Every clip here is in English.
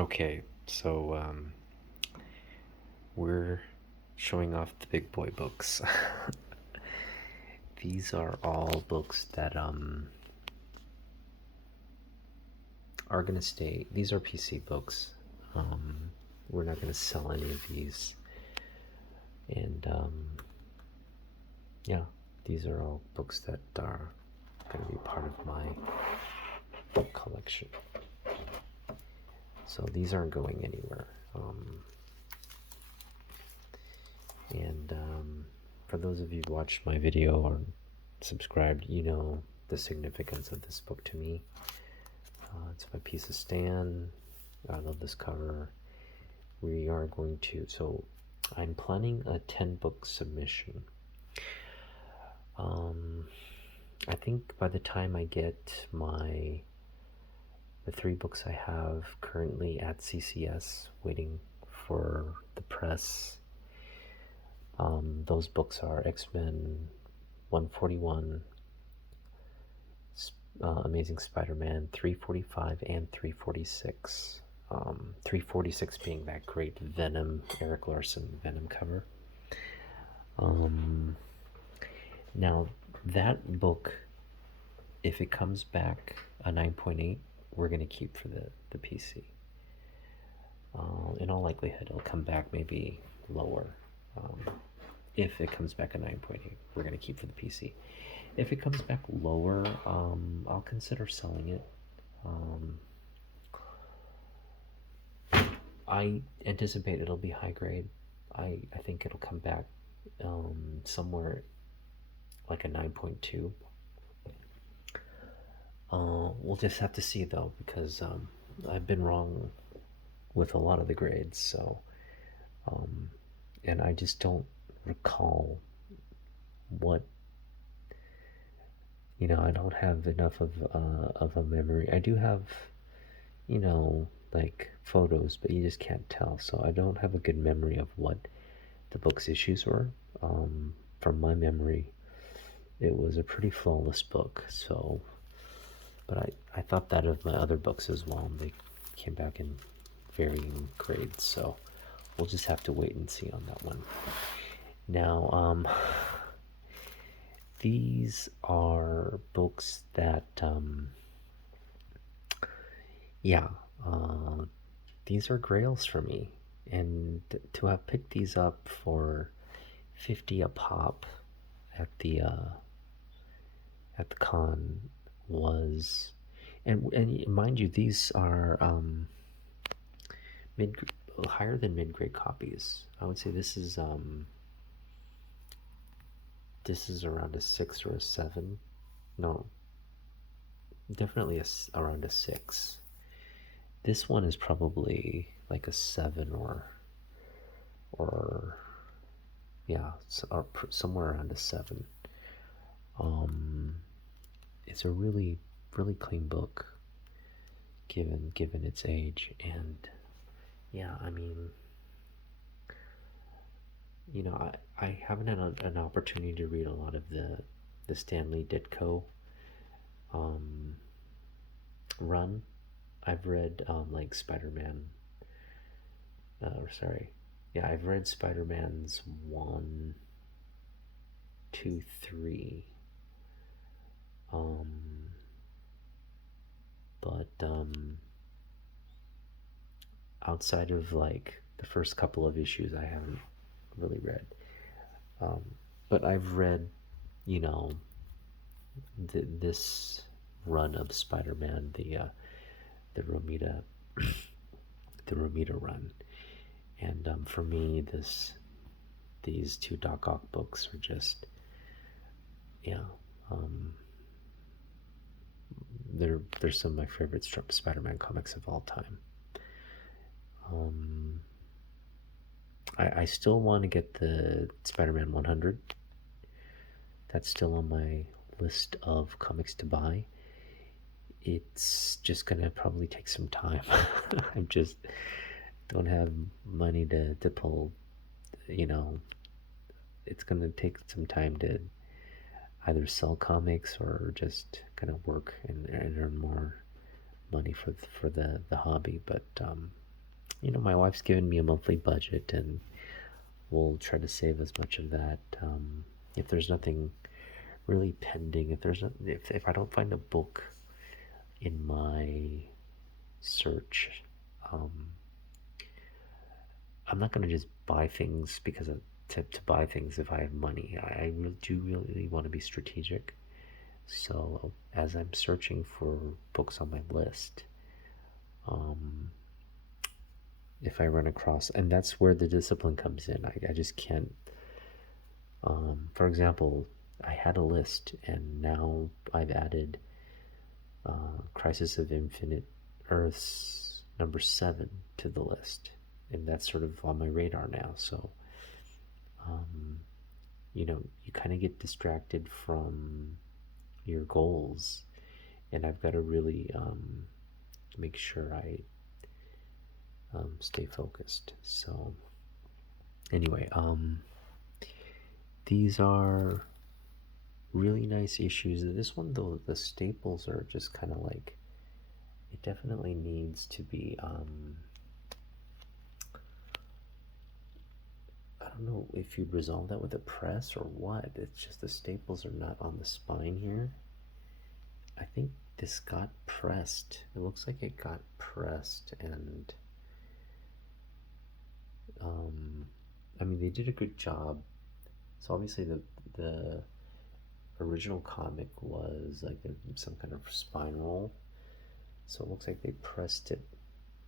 Okay, so we're showing off the big boy books. These are all books that are gonna stay. These are PC books. We're not gonna sell any of these, and yeah, these are all books that are gonna be part of my book collection. So these aren't going anywhere. And for those of you who watched my video or subscribed, you know the significance of this book to me. It's my piece of Stan. I love this cover. We are going to, so I'm planning a 10-book submission. I think by the time I get the 3 books I have currently at CCS waiting for the press, those books are X-Men 141, Amazing Spider-Man 345, and 346. 346 being that great Venom, Eric Larson Venom cover. Now, that book, if it comes back a 9.8, we're going to keep for the PC. In all likelihood, it'll come back maybe lower. If it comes back a 9.8, we're going to keep for the PC. If it comes back lower, I'll consider selling it. I anticipate it'll be high grade. I think it'll come back somewhere like a 9.2. We'll just have to see though, because I've been wrong with a lot of the grades. So, and I just don't recall what, I don't have enough of a memory. I do have, like photos, but you just can't tell. So I don't have a good memory of what the book's issues were. From my memory, it was a pretty flawless book. So, but I thought that of my other books as well. They came back in varying grades. So we'll just have to wait and see on that one. Now, these are books that, yeah, these are grails for me. And to have picked these up for 50 a pop at the con was, and mind you, these are mid higher than mid-grade copies. I would say this is around a 6 or a 7. No, definitely around a 6. This one is probably like a 7 or yeah, or somewhere around a 7. It's a really clean book given its age. And yeah, I mean, I haven't had an opportunity to read a lot of the Stanley Ditko run. I've read like Spider-Man. I've read Spider-Man's 1, 2, 3. But outside of like the first couple of issues, I haven't really read. But I've read, this run of Spider-Man, the Romita, the Romita run, and for me, these 2 Doc Ock books are just, yeah, they're some of my favorite Spider-Man comics of all time. I still want to get the Spider-Man 100. That's still on my list of comics to buy. It's just gonna probably take some time. I just don't have money to pull, it's gonna take some time to either sell comics or just kind of work and earn more money for the hobby. But my wife's given me a monthly budget, and we'll try to save as much of that. If there's nothing really pending, if I don't find a book in my search, um, I'm not gonna just buy things because to buy things if I have money. I really do really want to be strategic. So as I'm searching for books on my list, um, if I run across, and that's where the discipline comes in. I just can't. For example, I had a list, and now I've added Crisis of Infinite Earths number 7 to the list, and that's sort of on my radar now. So, um, you kind of get distracted from your goals, and I've got to really make sure I stay focused. So, anyway, these are really nice issues. This one, though, the staples are just kind of like, it definitely needs to be, I don't know if you'd resolve that with a press or what. It's just the staples are not on the spine here. I think this got pressed. It looks like it got pressed, and I mean, they did a good job. So obviously the original comic was like some kind of spine roll. So it looks like they pressed it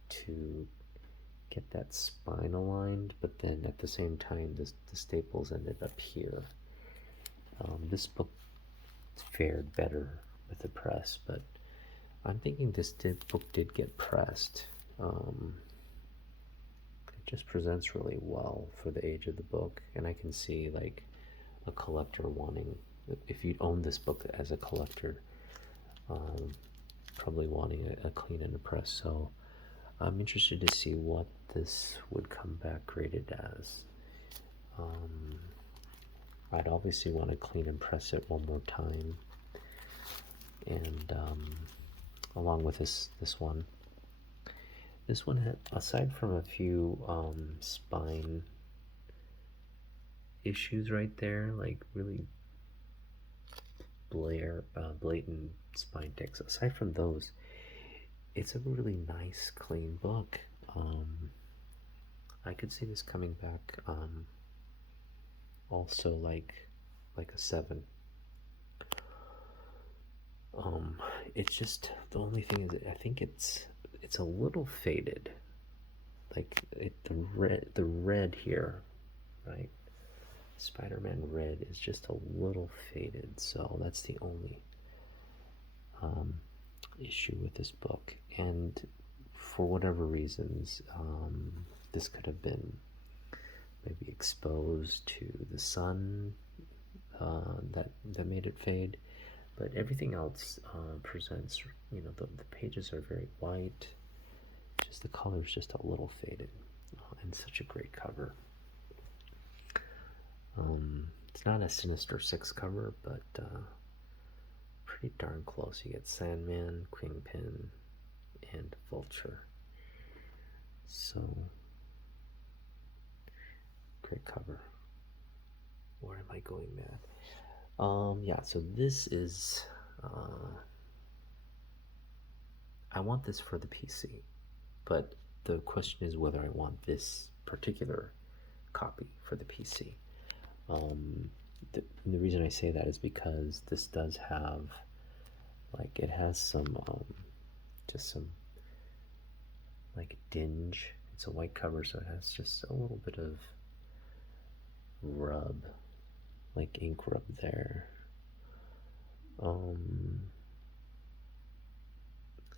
to get that spine aligned, but then at the same time, the staples ended up here. This book fared better with the press, but I'm thinking this book did get pressed. It just presents really well for the age of the book, and I can see like a collector wanting, if you own this book as a collector, probably wanting a clean and a press. So I'm interested to see what this would come back graded as. I'd obviously want to clean and press it one more time, and along with this one. This one had, aside from a few spine issues right there, like really blatant spine ticks. Aside from those, it's a really nice, clean book. I could see this coming back. Also, like a 7. It's just, the only thing is, I think it's a little faded. Like the red here, right? Spider-Man red is just a little faded, so that's the only issue with this book. And for whatever reasons, this could have been maybe exposed to the sun, that made it fade. But everything else presents, the pages are very white. Just the color's just a little faded, and such a great cover. It's not a Sinister Six cover, but pretty darn close. You get Sandman, Kingpin, and Vulture. So, great cover. Where am I going, man? Yeah, so this is, I want this for the PC, but the question is whether I want this particular copy for the PC. The reason I say that is because this does have, like, it has some, just some, like, dinge. It's a white cover, so it has just a little bit of rub, like ink rub there.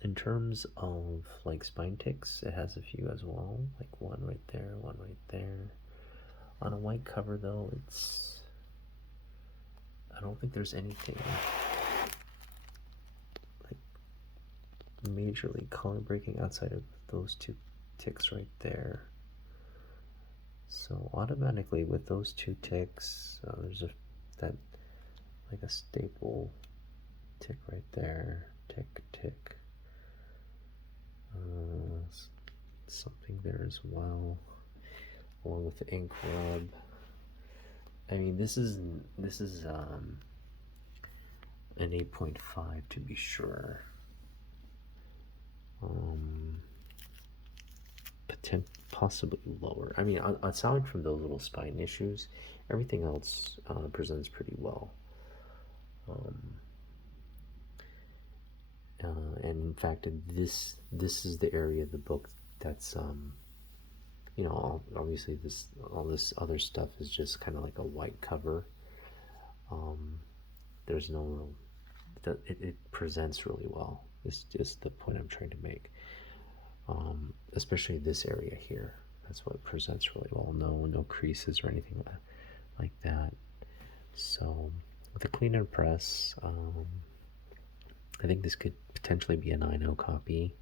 In terms of like spine ticks, it has a few as well, like one right there, one right there. On a white cover though, I don't think there's anything like majorly color breaking outside of those 2 ticks right there. So automatically with those 2 ticks, there's that like a staple tick right there, tick, tick. something there as well, along with the ink rub. I mean, this is an 8.5 to be sure. Possibly lower. I mean, aside from those little spine issues, everything else presents pretty well. And in fact, this is the area of the book that's obviously all this other stuff is just kind of like a white cover. There's no real, it presents really well. It's just the point I'm trying to make. Especially this area here, that's what presents really well. No creases or anything like that. So with a cleaner press, I think this could potentially be a 9.0 copy,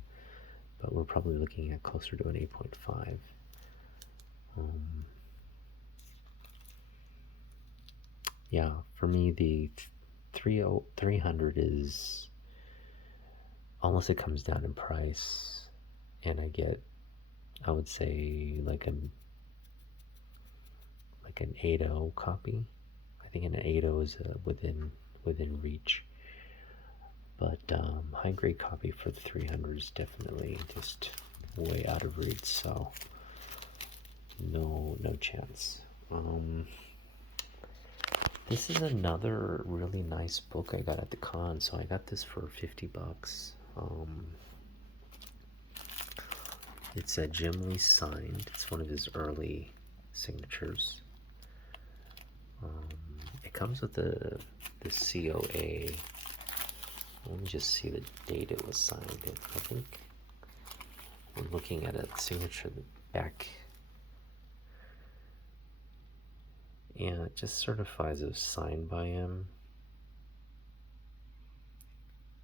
but we're probably looking at closer to an 8.5. Yeah, for me, the 300 is, unless it comes down in price and I get, I would say, like an 8.0 copy. I think an 8.0 is within reach. But high grade copy for the 300 is definitely just way out of reach, so no chance. This is another really nice book I got at the con. So I got this for $50. It's a Jim Lee signed. It's one of his early signatures. It comes with the COA. Let me just see the date it was signed. I think I'm looking at a signature back. Yeah, it just certifies it was signed by him.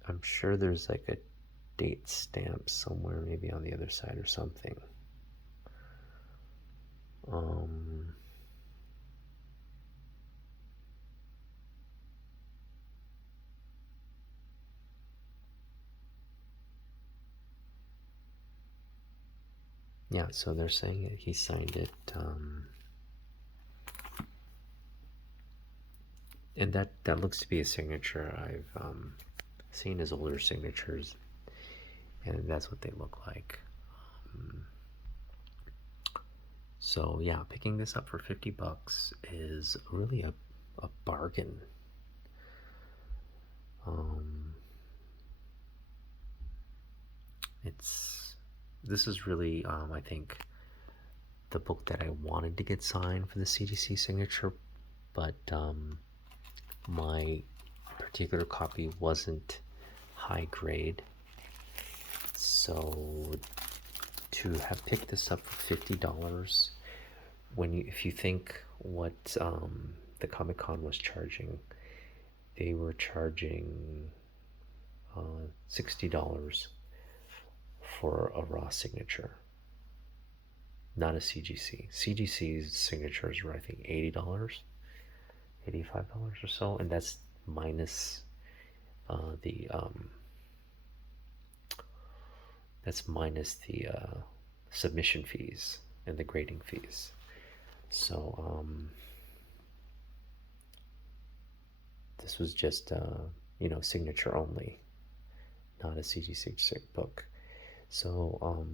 I'm sure there's like a date stamp somewhere, maybe on the other side or something. Yeah, so they're saying that he signed it, and that looks to be a signature. I've seen his older signatures, and that's what they look like. So yeah, picking this up for $50 is really a bargain. This is really, I think, the book that I wanted to get signed for the CGC signature, but my particular copy wasn't high grade. So to have picked this up for $50, if you think what the Comic-Con was charging, they were charging $60 for a raw signature, not a CGC. CGC's signatures were, I think, $80, $85 or so, and that's minus the submission fees and the grading fees. So this was just signature only, not a CGC book. So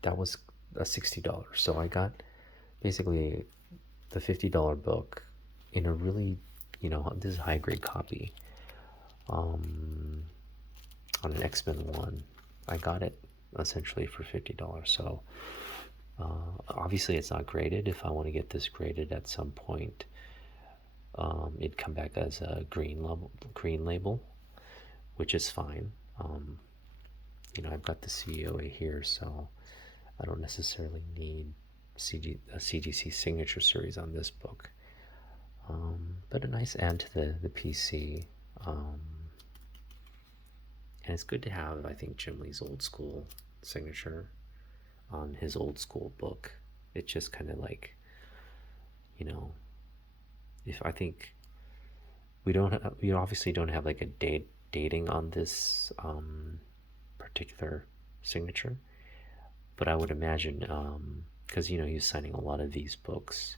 that was a $60. So I got basically the $50 book in a really, this is high grade copy. On an X-Men one, I got it essentially for $50. So obviously it's not graded. If I want to get this graded at some point, it'd come back as a green label, which is fine. I've got the COA here, so I don't necessarily need a CGC signature series on this book. But a nice add to the PC. And it's good to have, I think, Jim Lee's old school signature on his old school book. It's just kind of like, if I think we obviously don't have like a dating on this particular signature. But I would imagine, because he was signing a lot of these books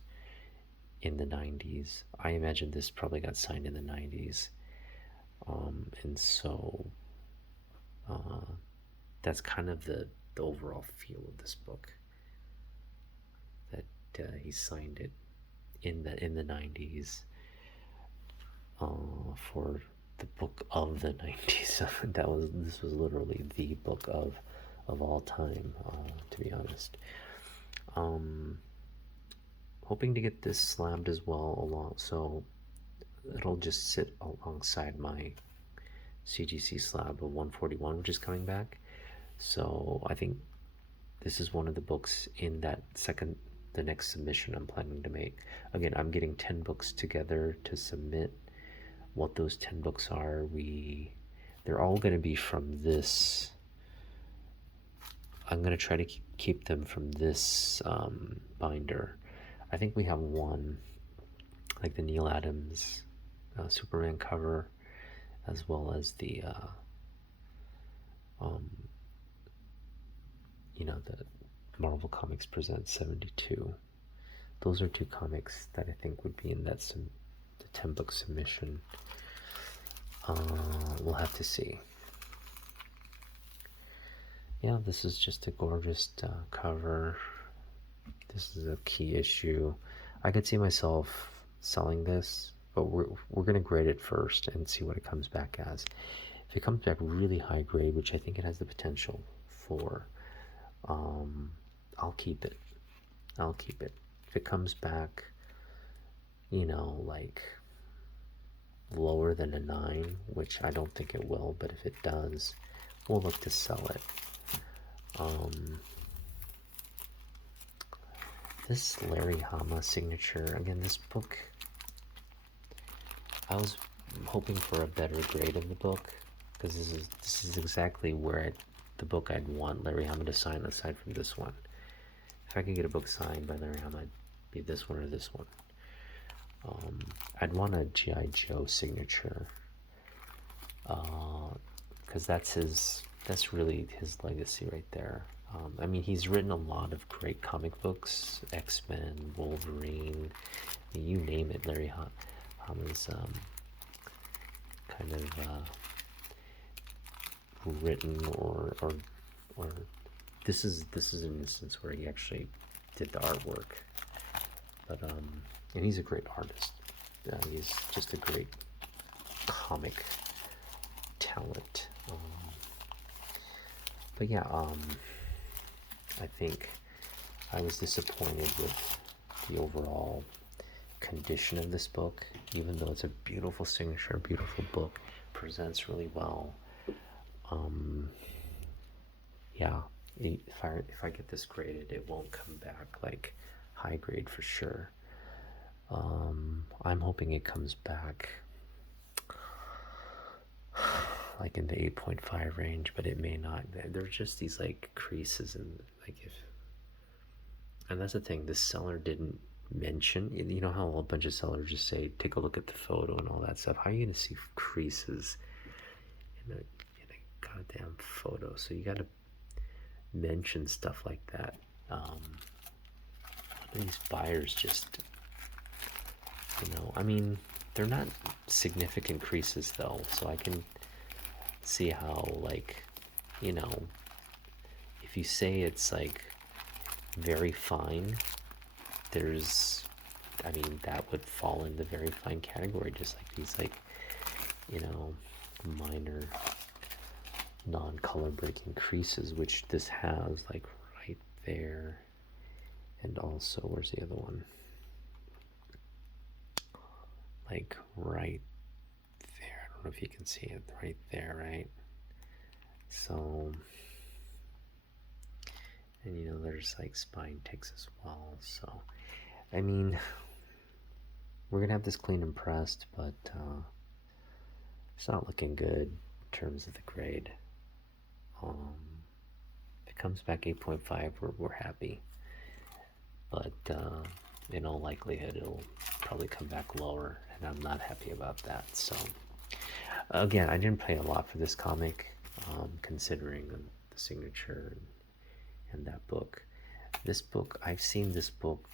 in the 90s. I imagine this probably got signed in the 90s. And so that's kind of the overall feel of this book. That he signed it in the 90s for the book of the 90s. This was literally the book of all time, to be honest. Hoping to get this slammed as well along, so it'll just sit alongside my CGC slab of 141, which is coming back. So I think this is one of the books in the next submission I'm planning to make. Again, I'm getting 10 books together to submit. What those 10 books are, they're all going to be from this. I'm going to try to keep them from this binder. I think we have one, like the Neil Adams Superman cover, as well as the the Marvel Comics Presents 72. Those are two comics that I think would be in the 10-book submission. We'll have to see. Yeah, this is just a gorgeous cover. This is a key issue. I could see myself selling this, but we're gonna grade it first and see what it comes back as. If it comes back really high grade, which I think it has the potential for, I'll keep it. If it comes back, like lower than a 9, which I don't think it will, but if it does, we'll look to sell it. This Larry Hama signature, again, this book, I was hoping for a better grade of the book, because this is exactly the book I'd want Larry Hama to sign, aside from this one. If I could get a book signed by Larry Hama, it'd be this one or this one. I'd want a G.I. Joe signature, because that's really his legacy right there. I mean, he's written a lot of great comic books, X-Men, Wolverine, you name it. Larry Hama's kind of written or this is an instance where he actually did the artwork, but and he's a great artist. He's just a great comic talent. But yeah, I think I was disappointed with the overall condition of this book, even though it's a beautiful signature, beautiful book, presents really well. Yeah, if I get this graded, it won't come back like high grade for sure. I'm hoping it comes back like in the 8.5 range, but it may not. There's just these like creases, and and that's the thing, the seller didn't mention, you know how a bunch of sellers just say take a look at the photo and all that stuff. How are you gonna see creases in a goddamn photo? So you gotta mention stuff like that. These buyers just, I mean, they're not significant creases though, so I can see how, if you say it's like very fine, that would fall in the very fine category, just like these minor non-color breaking creases, which this has, like right there, and also, where's the other one? Like right there. I don't know if you can see it right there, right? So, and there's like spine ticks as well. So, I mean, we're gonna have this clean and pressed, but it's not looking good in terms of the grade. If it comes back 8.5, we're happy, but in all likelihood it'll probably come back lower, and I'm not happy about that. So again, I didn't pay a lot for this comic, considering the signature and that book. This book, I've seen this book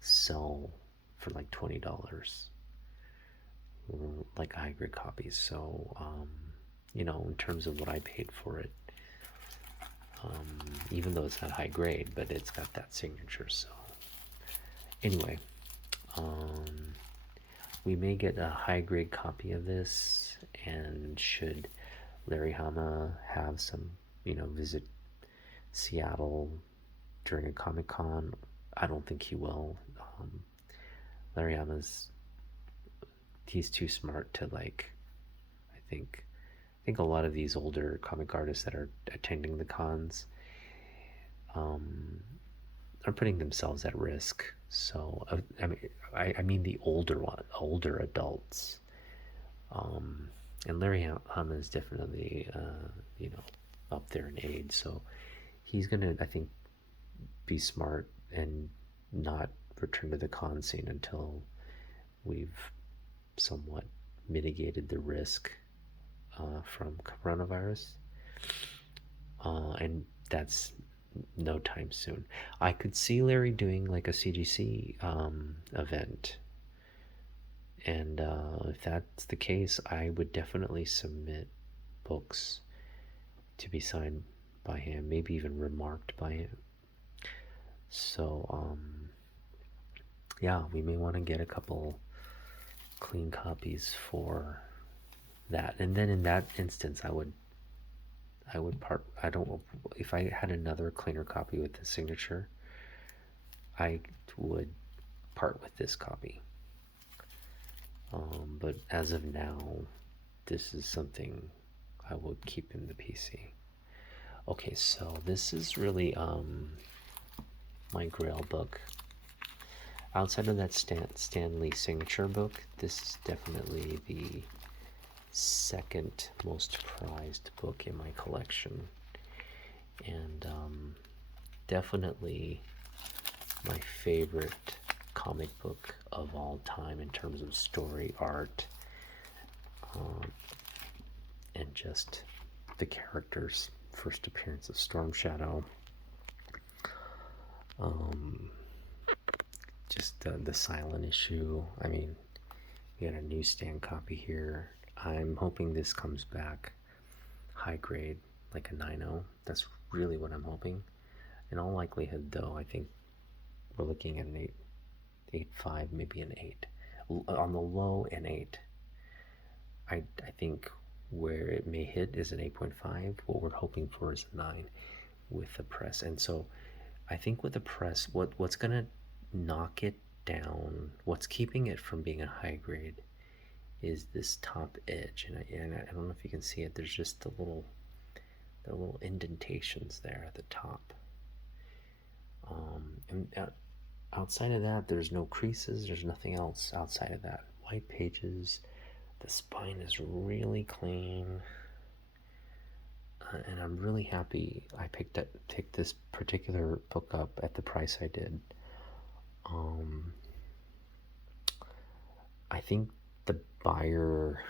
sell for like $20, like high grade copies. So, in terms of what I paid for it, even though it's not high grade, but it's got that signature. So, anyway, we may get a high grade copy of this, and should Larry Hama have some, visit Seattle during a Comic Con, I don't think he will. Larry he's too smart to I think a lot of these older comic artists that are attending the cons are putting themselves at risk. So I mean the older adults. And Larry Hama is definitely up there in age, so he's gonna, I think, be smart and not return to the con scene until we've somewhat mitigated the risk from coronavirus, and that's no time soon. I could see Larry doing like a CGC event, and if that's the case, I would definitely submit books to be signed by him, maybe even remarked by him. So, yeah, we may want to get a couple clean copies for that. And then in that instance, I would part. I don't. If I had another cleaner copy with the signature, I would part with this copy. But as of now, this is something I would keep in the PC. Okay, so this is really my Grail book. Outside of that Stan Lee signature book, this is definitely the second most prized book in my collection, and definitely my favorite comic book of all time in terms of story, art, and just the characters. First appearance of Storm Shadow, just the silent issue. I mean, we got a newsstand copy here. I'm hoping this comes back high grade, like a 9.0. That's really what I'm hoping. In all likelihood, though, I think we're looking at an 8.5, maybe an 8. On the low, an 8. I think where it may hit is an 8.5. What we're hoping for is a 9 with the press. And so I think with the press, what's going to knock it down, what's keeping it from being a high grade, is this top edge. And I don't know if you can see it. There's just the little indentations there at the top. And outside of that, there's no creases. There's nothing else outside of that. White pages. The spine is really clean. And I'm really happy I picked this particular book up at the price I did. I think the buyer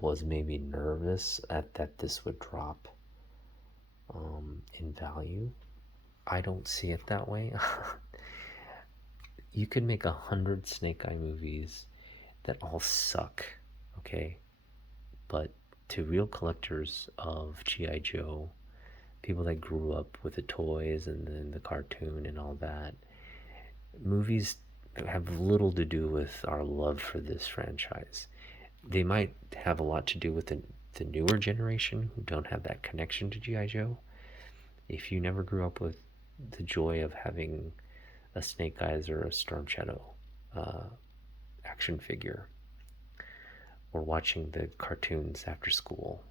was maybe nervous that this would drop in value. I don't see it that way. You could make 100 Snake Eye movies that all suck, okay? But to real collectors of G.I. Joe, people that grew up with the toys and then the cartoon and all that, movies have little to do with our love for this franchise. They might have a lot to do with the newer generation who don't have that connection to G.I. Joe. If you never grew up with the joy of having a Snake Eyes or a Storm Shadow action figure, or watching the cartoons after school,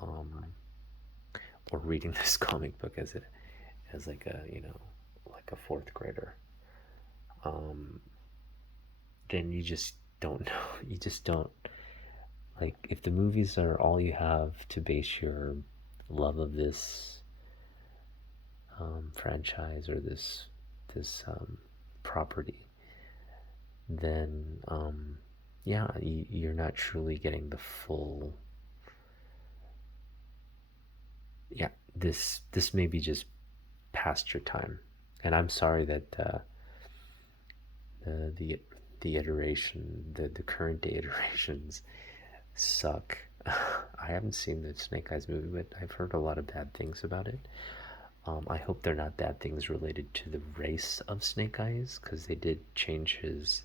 or reading this comic book as like a fourth grader, then you just don't know. You just don't, like, if the movies are all you have to base your love of this franchise or this property, then yeah, you're not truly getting the full yeah, this may be just past your time, and I'm sorry that the the iteration, the current day iterations suck. I haven't seen the Snake Eyes movie, but I've heard a lot of bad things about it. I hope they're not bad things related to the race of Snake Eyes, because they did change his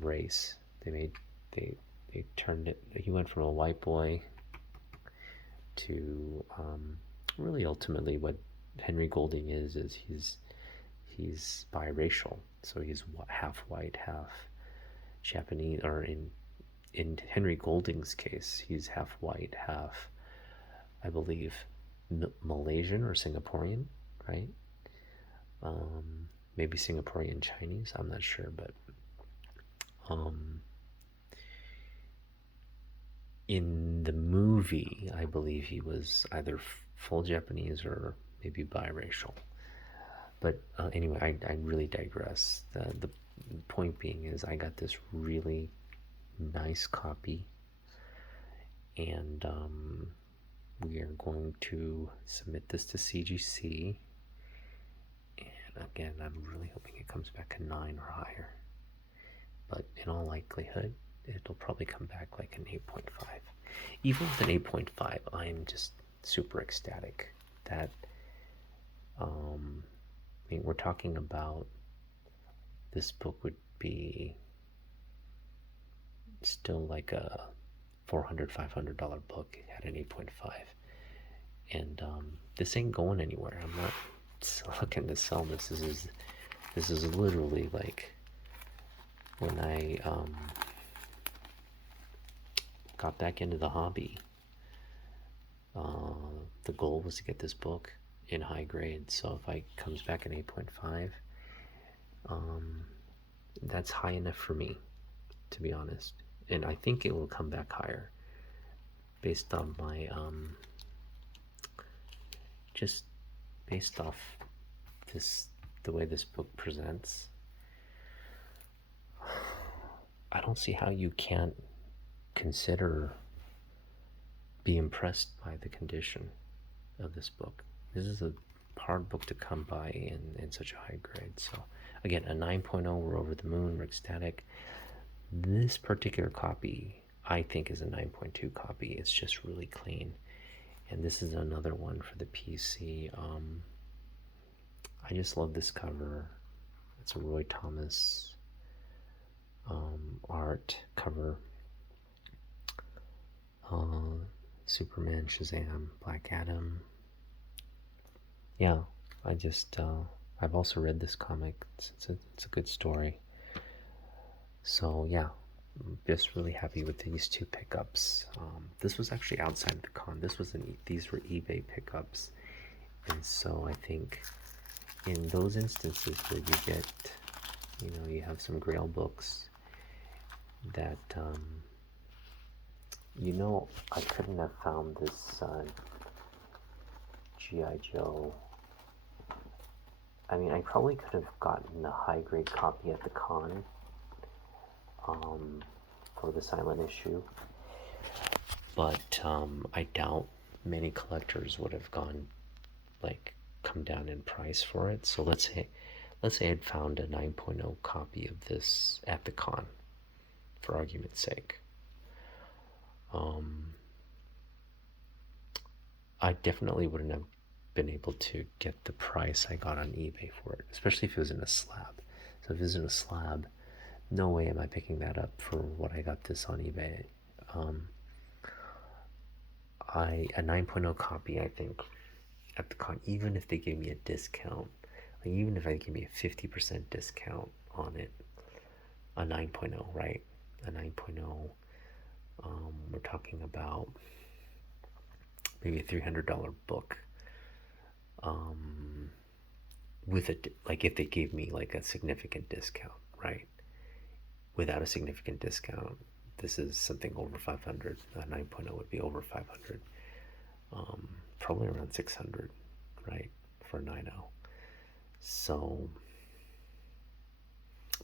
race. They made they they turned it. He went from a white boy to really ultimately what Henry Golding is he's biracial. So he's half white, half Japanese, or in Henry Golding's case, he's half white, half, I believe, Malaysian or Singaporean, right? Maybe Singaporean Chinese. I'm not sure, but um, in the movie, I believe he was either full Japanese or maybe biracial. But anyway, I really digress. The point being is, I got this really nice copy, and we are going to submit this to CGC. And again, I'm really hoping it comes back a 9 or higher. But in all likelihood, it'll probably come back like an 8.5. Even with an 8.5, I'm just super ecstatic that I mean, we're talking about this book would be still like a $400-$500 book at an 8.5, and this ain't going anywhere. I'm not looking to sell this. This is literally like when I got back into the hobby. The goal was to get this book in high grade. So if it comes back an 8.5, that's high enough for me, to be honest. And I think it will come back higher based on my just based off the way this book presents. I don't see how you can't be impressed by the condition of this book. This is a hard book to come by in such a high grade. So again, a 9.0, we're over the moon, we're ecstatic. This particular copy, I think, is a 9.2 copy. It's just really clean. And this is another one for the PC. I just love this cover. It's a Roy Thomas art cover. Superman, Shazam, Black Adam. Yeah, I've also read this comic. It's a good story. So yeah, I'm just really happy with these two pickups. This was actually outside of the con. These were eBay pickups, and so I think in those instances where you get, you have some Grail books that, I couldn't have found this G.I. Joe. I mean, I probably could have gotten a high-grade copy at the con for the silent issue, but I doubt many collectors would have come down in price for it. So let's say I'd found a 9.0 copy of this at the con, for argument's sake. I definitely wouldn't have been able to get the price I got on eBay for it, especially if it was in a slab. So if it was in a slab, no way am I picking that up for what I got this on eBay. A 9.0 copy, I think, at the con, even if they gave me a discount, even if they gave me a 50% discount on it, a 9.0, right? A 9.0, we're talking about maybe a $300 book. With if they gave me like a significant discount, right? Without a significant discount, this is something over 500. A 9.0 would be over 500. Probably around 600, right? For a 9.0. So,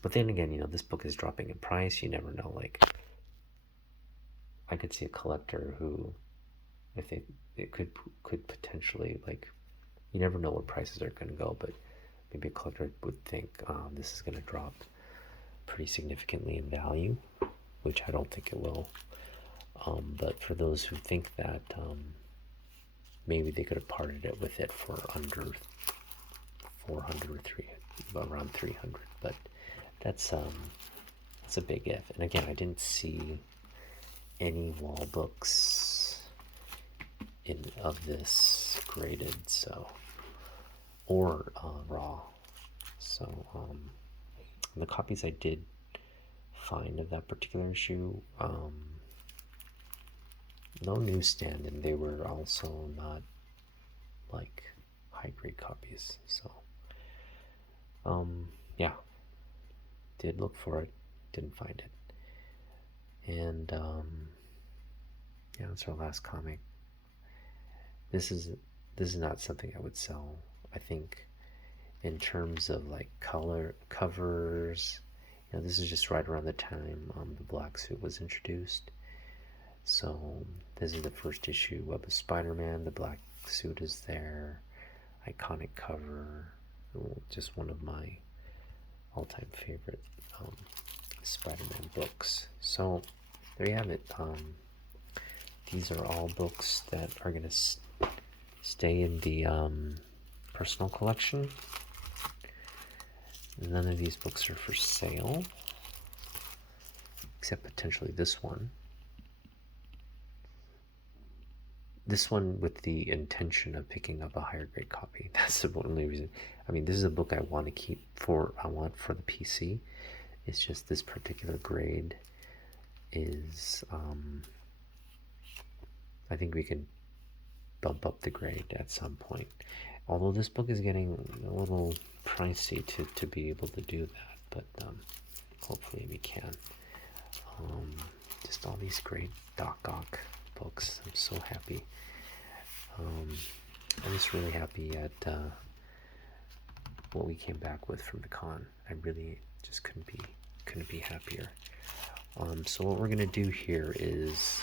but then again, this book is dropping in price. You never know. Like, I could see a collector who, if they it could potentially, like, you never know where prices are going to go, but maybe a collector would think this is going to drop pretty significantly in value, which I don't think it will. But for those who think that, maybe they could have parted it with it for under 400 or 300, around 300. But that's a big if. And again, I didn't see any wall books of this graded, so, or raw. So the copies I did find of that particular issue, no newsstand, and they were also not like high grade copies. So yeah, did look for it, didn't find it. And yeah, that's our last comic. This is not something I would sell. I think in terms of like color covers, this is just right around the time the black suit was introduced. So this is the first issue of a Spider-Man. The black suit is there. Iconic cover. Just one of my all-time favorite Spider-Man books. So there you have it. These are all books that are going to stay in the personal collection. None of these books are for sale, except potentially this one. This one with the intention of picking up a higher grade copy. That's the only reason. I mean, this is a book I want to keep I want for the PC. It's just this particular grade is, I think we could bump up the grade at some point. Although this book is getting a little pricey to be able to do that, but hopefully we can. Just all these great Doc Ock books. I'm so happy. I'm just really happy at what we came back with from the con. I really just couldn't be happier. So what we're gonna do here is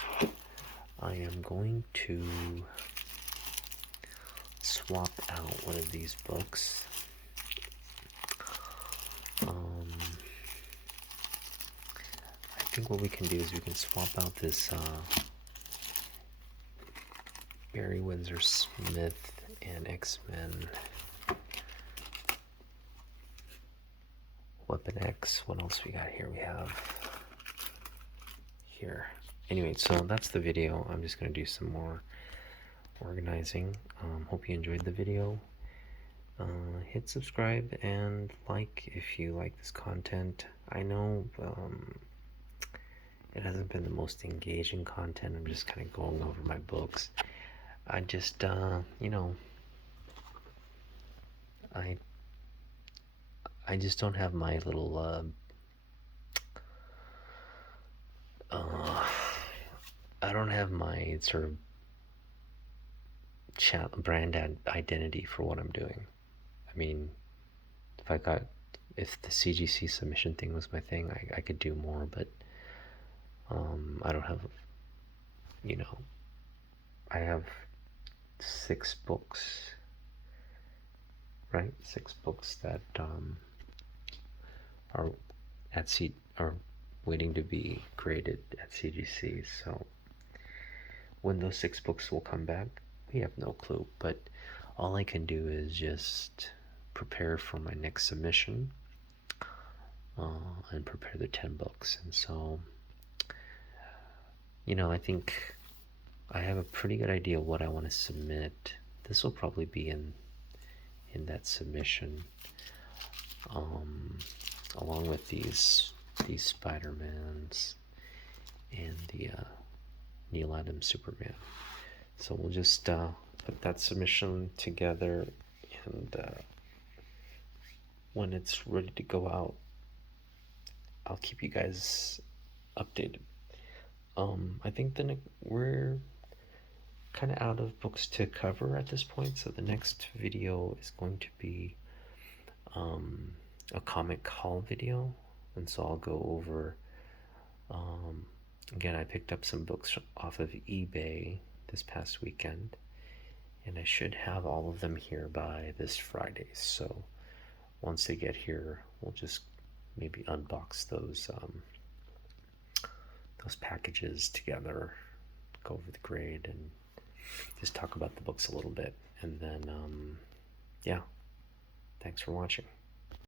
I am going to swap out one of these books. I think what we can do is we can swap out this Barry Windsor Smith and X-Men Weapon X. What else we got here? We have here. Anyway, so that's the video. I'm just going to do some more organizing. Hope you enjoyed the video. Hit subscribe and like if you like this content. I know it hasn't been the most engaging content. I'm just kind of going over my books. I just, I just don't have my little, I don't have my sort of brand identity for what I'm doing. I mean, if the CGC submission thing was my thing, I could do more, but I don't have, I have 6 books, right? 6 books that are waiting to be graded at CGC. So when those 6 books will come back, we have no clue. But all I can do is just prepare for my next submission and prepare the 10 books. And so, I think I have a pretty good idea of what I want to submit. This will probably be in that submission, along with these Spider-Mans and the Neil Adams Superman. So we'll just put that submission together, and when it's ready to go out, I'll keep you guys updated. I think we're kind of out of books to cover at this point, so the next video is going to be a comic haul video, and so I'll go over, again, I picked up some books off of eBay. this past weekend, and I should have all of them here by this Friday. So once they get here, we'll just maybe unbox those packages together, go over the grade, and just talk about the books a little bit. And then, yeah, thanks for watching.